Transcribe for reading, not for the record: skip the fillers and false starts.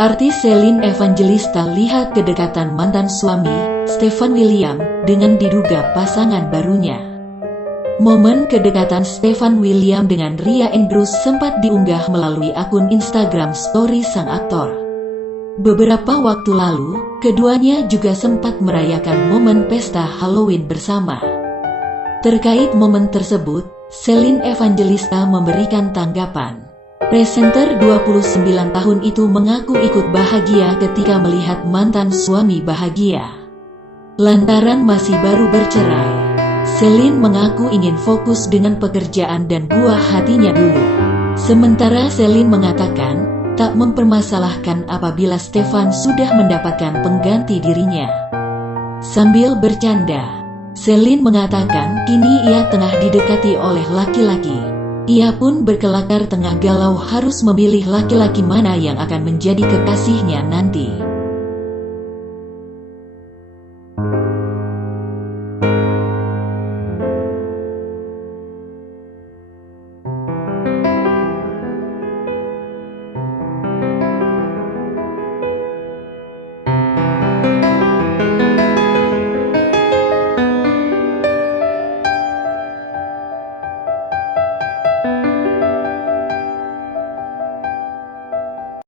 Artis Celine Evangelista lihat kedekatan mantan suami, Stefan William, dengan diduga pasangan barunya. Momen kedekatan Stefan William dengan Ria Andrews sempat diunggah melalui akun Instagram Story sang aktor. Beberapa waktu lalu, keduanya juga sempat merayakan momen pesta Halloween bersama. Terkait momen tersebut, Celine Evangelista memberikan tanggapan. Presenter 29 tahun itu mengaku ikut bahagia ketika melihat mantan suami bahagia. Lantaran masih baru bercerai, Celine mengaku ingin fokus dengan pekerjaan dan buah hatinya dulu. Sementara Celine mengatakan, tak mempermasalahkan apabila Stefan sudah mendapatkan pengganti dirinya. Sambil bercanda, Celine mengatakan kini ia tengah didekati oleh laki-laki. Ia pun berkelakar tengah galau harus memilih laki-laki mana yang akan menjadi kekasihnya nanti.